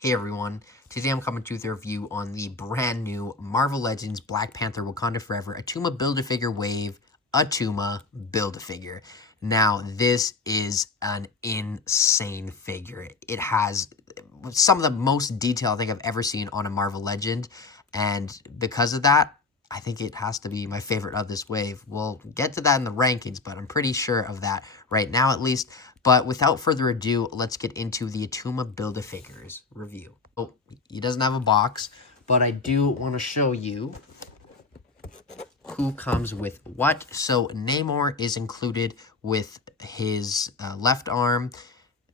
Hey everyone, today I'm coming to with a review on the brand new Marvel Legends Black Panther Wakanda Forever Attuma Build-A-Figure Wave Attuma Build-A-Figure. Now, this is an insane figure. It has some of the most detail I think I've ever seen on a Marvel Legend, and because of that, I think it has to be my favorite of this wave. We'll get to that in the rankings, but I'm pretty sure of that right now at least. But without further ado, let's get into the Attuma Build-A-Figures review. Oh, he doesn't have a box, but I do want to show you who comes with what. So Namor is included with his left arm.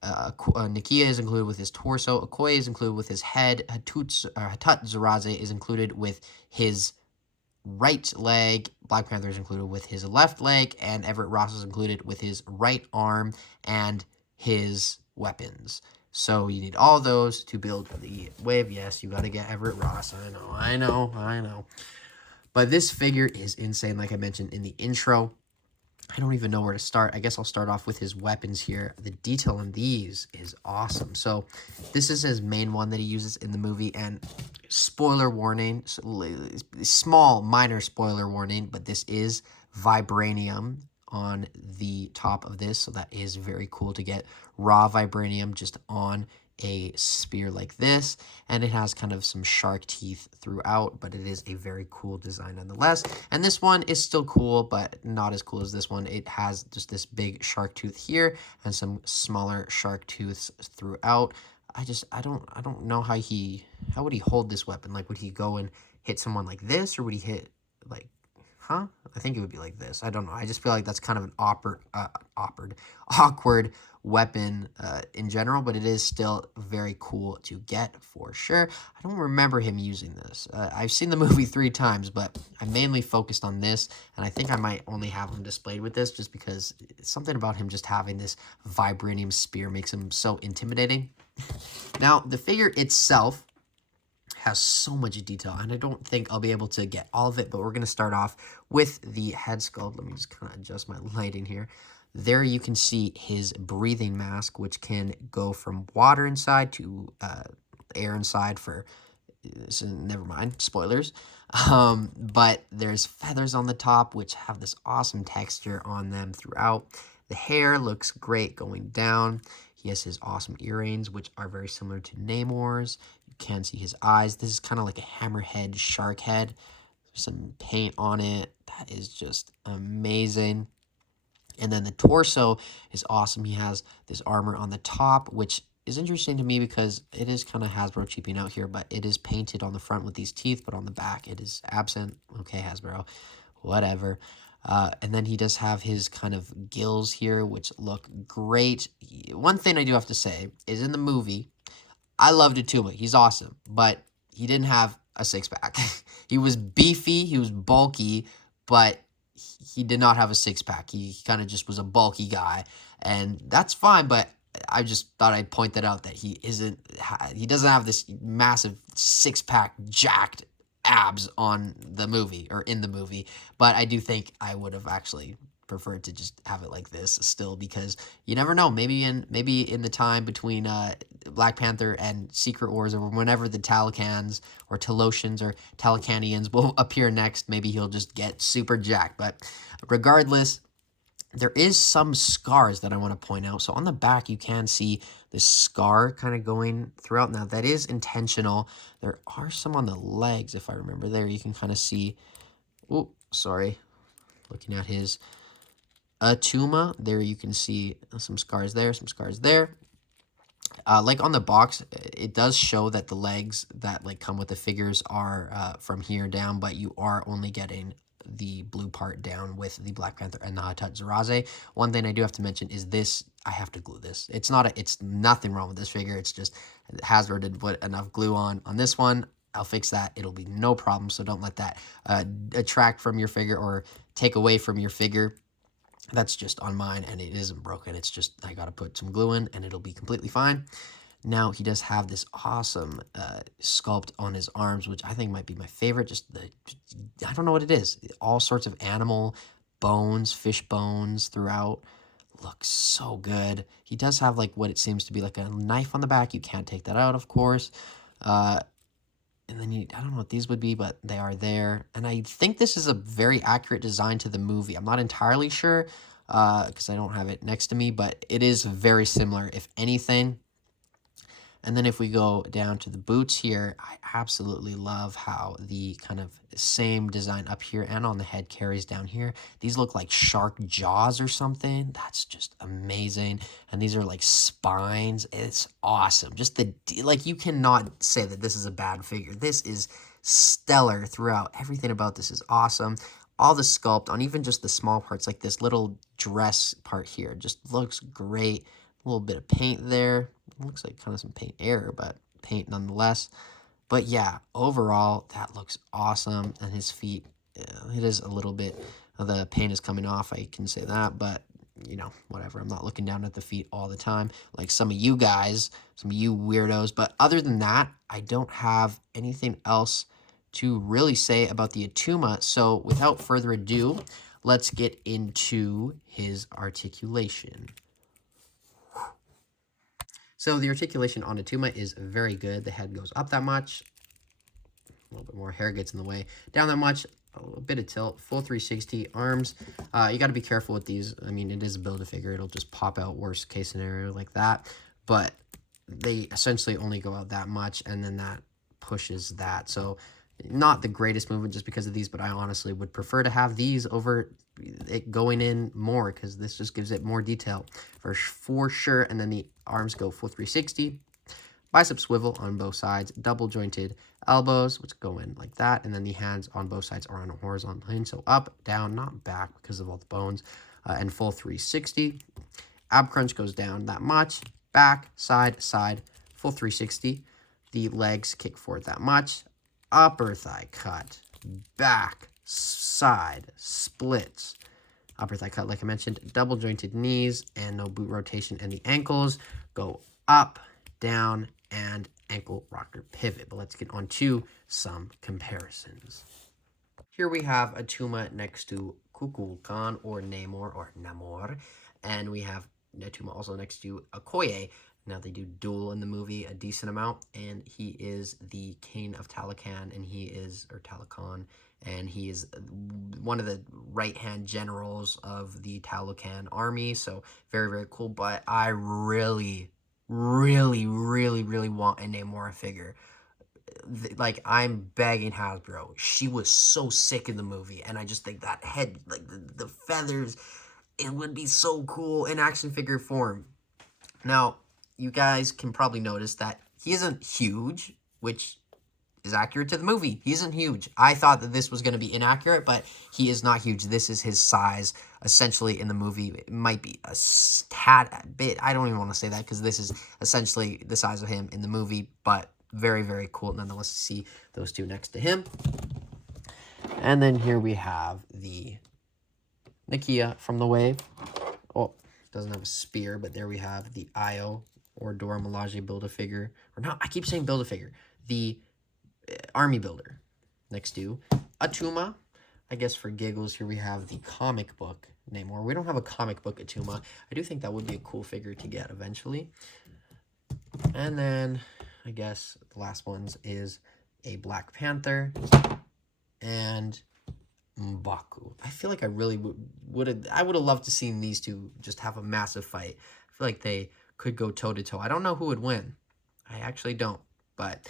Nakia is included with his torso. Okoye is included with his head. Hatut Zaraze is included with his right leg. Black Panther is included with his left leg, and Everett Ross is included with his right arm and his weapons. So you need all those to build the wave. Yes, you got to get Everett Ross. I know. But this figure is insane, like I mentioned in the intro. I don't even know where to start. I guess I'll start off with his weapons here. The detail on these is awesome. So this is his main one that he uses in the movie, and spoiler warning, small minor spoiler warning, but this is vibranium on the top of this, so that is very cool to get raw vibranium just on a spear like this, and it has kind of some shark teeth throughout, but it is a very cool design nonetheless. And this one is still cool, but not as cool as this one. It has just this big shark tooth here and some smaller shark tooths throughout. I don't know how would he hold this weapon? Like, would he go and hit someone like this, or would he hit like, huh? I think it would be like this. I don't know. I just feel like that's kind of an awkward weapon in general, but it is still very cool to get for sure. I don't remember him using this. I've seen the movie 3 times, but I mainly focused on this, and I think I might only have him displayed with this just because something about him just having this vibranium spear makes him so intimidating. Now, the figure itself has so much detail, and I don't think I'll be able to get all of it, but we're going to start off with the head sculpt. Let me just kind of adjust my lighting here. There you can see his breathing mask, which can go from water inside to air inside for, so never mind, spoilers. But there's feathers on the top, which have this awesome texture on them throughout. The hair looks great going down. He has his awesome earrings, which are very similar to Namor's. You can see his eyes. This is kind of like a hammerhead shark head. There's some paint on it. That is just amazing. And then the torso is awesome. He has this armor on the top, which is interesting to me because it is kind of Hasbro cheaping out here, but it is painted on the front with these teeth, but on the back it is absent. Okay, Hasbro, whatever. And then he does have his kind of gills here, which look great. One thing I do have to say is in the movie, I loved Attuma. He's awesome, but he didn't have a six-pack. He was beefy, he was bulky, but he did not have a six-pack. He kind of just was a bulky guy, and that's fine, but I just thought I'd point that out, that he doesn't have this massive six-pack jacked abs on the movie, or in the movie, but I do think I would have actually preferred to just have it like this still, because you never know, maybe in the time between Black Panther and Secret Wars, or whenever the Talocans or Talosians or Talocanians will appear next, maybe he'll just get super jacked. But regardless, there is some scars that I want to point out. So on the back, you can see this scar kind of going throughout. Now, that is intentional. There are some on the legs, if I remember. There, you can kind of see, oh, sorry, looking at his Attuma, there you can see some scars there, some scars there. Like on the box, it does show that the legs that like come with the figures are from here down, but you are only getting the blue part down with the Black Panther and the Hatut Zaraze. One thing I do have to mention is this, I have to glue this. It's nothing wrong with this figure. It's just Hasbro didn't put enough glue on this one. I'll fix that. It'll be no problem. So don't let that detract from your figure or take away from your figure. That's just on mine, and it isn't broken. It's just I got to put some glue in, and it'll be completely fine. Now, he does have this awesome sculpt on his arms, which I think might be my favorite. I don't know what it is. All sorts of animal bones, fish bones throughout. looks so good. He does have like what it seems to be like a knife on the back. You can't take that out, of course. And then I don't know what these would be, but they are there. And I think this is a very accurate design to the movie. I'm not entirely sure because I don't have it next to me, but it is very similar, if anything. And then if we go down to the boots here, I absolutely love how the kind of same design up here and on the head carries down here. These look like shark jaws or something. That's just amazing. And these are like spines. It's awesome. Just like you cannot say that this is a bad figure. This is stellar throughout. Everything about this is awesome. All the sculpt on even just the small parts, like this little dress part here, just looks great. A little bit of paint there. It looks like kind of some paint error, but paint nonetheless. But yeah, overall, that looks awesome. And his feet, it is a little bit, the paint is coming off, I can say that. But, you know, whatever. I'm not looking down at the feet all the time like some of you guys, some of you weirdos. But other than that, I don't have anything else to really say about the Attuma. So without further ado, let's get into his articulation. So the articulation on Attuma is very good. The head goes up that much. A little bit more hair gets in the way. Down that much, a bit of tilt. Full 360. Arms, you got to be careful with these. I mean, it is a Build-A-Figure. It'll just pop out worst case scenario like that. But they essentially only go out that much, and then that pushes that. So not the greatest movement just because of these, but I honestly would prefer to have these over it going in more because this just gives it more detail for sure. And then the arms go full 360, bicep swivel on both sides, double jointed elbows, which go in like that, and then the hands on both sides are on a horizontal plane, so up, down, not back because of all the bones, and full 360. Ab crunch goes down that much, back, side, side, full 360. The legs kick forward that much, upper thigh cut, back, side, splits, upper thigh cut, like I mentioned, double jointed knees, and no boot rotation, and the ankles go up, down, and ankle rocker pivot. But let's get on to some comparisons. Here we have Attuma next to Kukulkan, or Namor, or Namor, and we have Attuma also next to Okoye. Now, they do duel in the movie a decent amount, and he is the king of Talokan, and he is, or Talokan, and he is one of the right-hand generals of the Talokan army, so very, very cool. But I really, really, really, really want a Namor figure. Like, I'm begging Hasbro. She was so sick in the movie, and I just think that head, like, the feathers, it would be so cool in action figure form. Now, you guys can probably notice that he isn't huge, which is accurate to the movie. He isn't huge. I thought that this was going to be inaccurate, but he is not huge. This is his size, essentially, in the movie. It might be a tad bit. I don't even want to say that because this is essentially the size of him in the movie, but very, very cool nonetheless to see those two next to him. And then here we have the Nakia from the Wave. Oh, doesn't have a spear, but there we have the Io, or Dora Milaje Build-A-Figure. Or not, I keep saying Build-A-Figure. The Army Builder. Next to Attuma. I guess for giggles, here we have the comic book Namor. We don't have a comic book Attuma. I do think that would be a cool figure to get eventually. And then, I guess, the last ones is a Black Panther and M'Baku. I feel like I really would have loved to seen these two just have a massive fight. I feel like they could go toe-to-toe. I don't know who would win. I actually don't. But,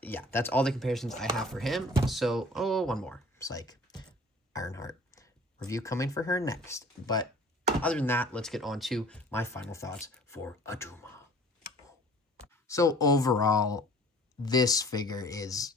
yeah, that's all the comparisons I have for him. So, oh, one more. Psych. Ironheart. Review coming for her next. But other than that, let's get on to my final thoughts for Attuma. So, overall, this figure is...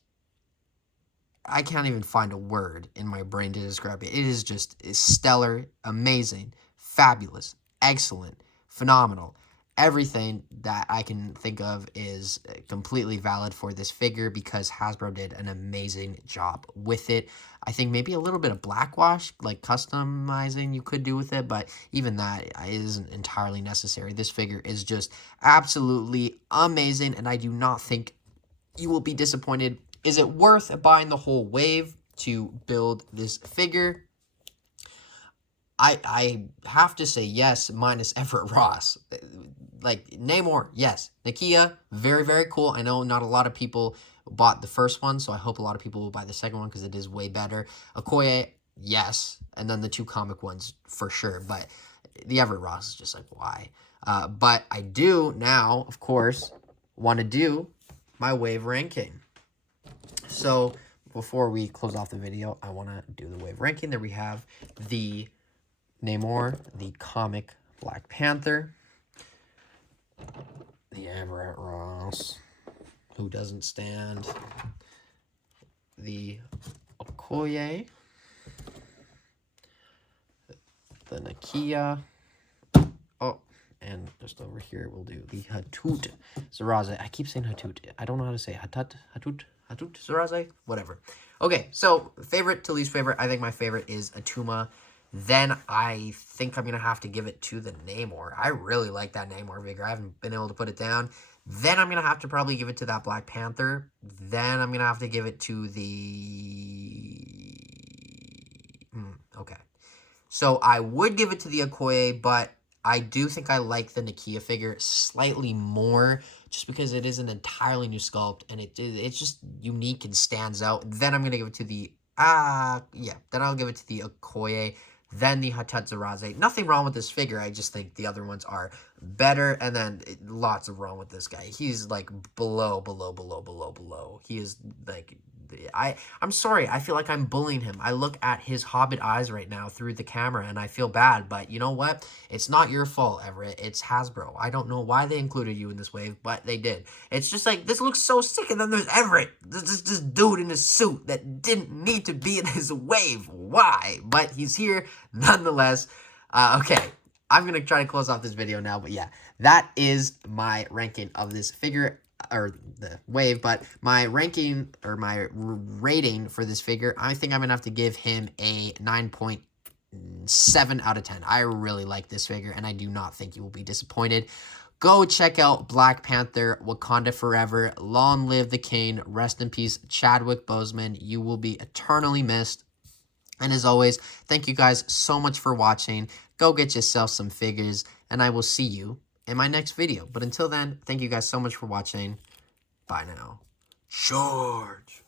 I can't even find a word in my brain to describe it. It is just stellar, amazing, fabulous, excellent, phenomenal. Everything that I can think of is completely valid for this figure because Hasbro did an amazing job with it. I think maybe a little bit of blackwash, like customizing you could do with it, but even that isn't entirely necessary. This figure is just absolutely amazing, and I do not think you will be disappointed. Is it worth buying the whole wave to build this figure? I have to say yes, minus Everett Ross. Like, Namor, yes. Nakia, very, very cool. I know not a lot of people bought the first one, so I hope a lot of people will buy the second one because it is way better. Okoye, yes. And then the 2 comic ones, for sure. But the Everett Ross is just like, why? But I do now, of course, want to do my wave ranking. So before we close off the video, I want to do the wave ranking. There we have the Namor, the comic Black Panther, the Everett Ross, who doesn't stand, the Okoye, the Nakia, oh, and just over here we'll do the Hatut Zaraze. I keep saying Hatut. I don't know how to say Hatut Zaraze, whatever. Okay, so favorite to least favorite. I think my favorite is Attuma. Then I think I'm going to have to give it to the Namor. I really like that Namor figure. I haven't been able to put it down. Then I'm going to have to probably give it to that Black Panther. Then I'm going to have to give it to the... okay. So I would give it to the Okoye, but I do think I like the Nakia figure slightly more just because it is an entirely new sculpt and it's just unique and stands out. Then I'm going to give it to the... then I'll give it to the Okoye. Then the Hatut Zaraze. Nothing wrong with this figure. I just think the other ones are better. And then lots of wrong with this guy. He's like below. He is like... I'm sorry. I feel like I'm bullying him. I look at his Hobbit eyes right now through the camera and I feel bad. But you know what? It's not your fault, Everett. It's Hasbro. I don't know why they included you in this wave, but they did. It's just like, this looks so sick. And then there's Everett. This dude in a suit that didn't need to be in his wave. Why? But he's here nonetheless. Okay. I'm going to try to close off this video now. But yeah, that is my ranking of this figure. Or the wave, but my ranking or my rating for this figure, I think I'm gonna have to give him a 9.7 out of 10. I really like this figure, and I do not think you will be disappointed. Go check out Black Panther, Wakanda Forever, long live the king, rest in peace, Chadwick Boseman. You will be eternally missed. And as always, thank you guys so much for watching. Go get yourself some figures, and I will see you in my next video. But until then, thank you guys so much for watching. Bye now. Charge!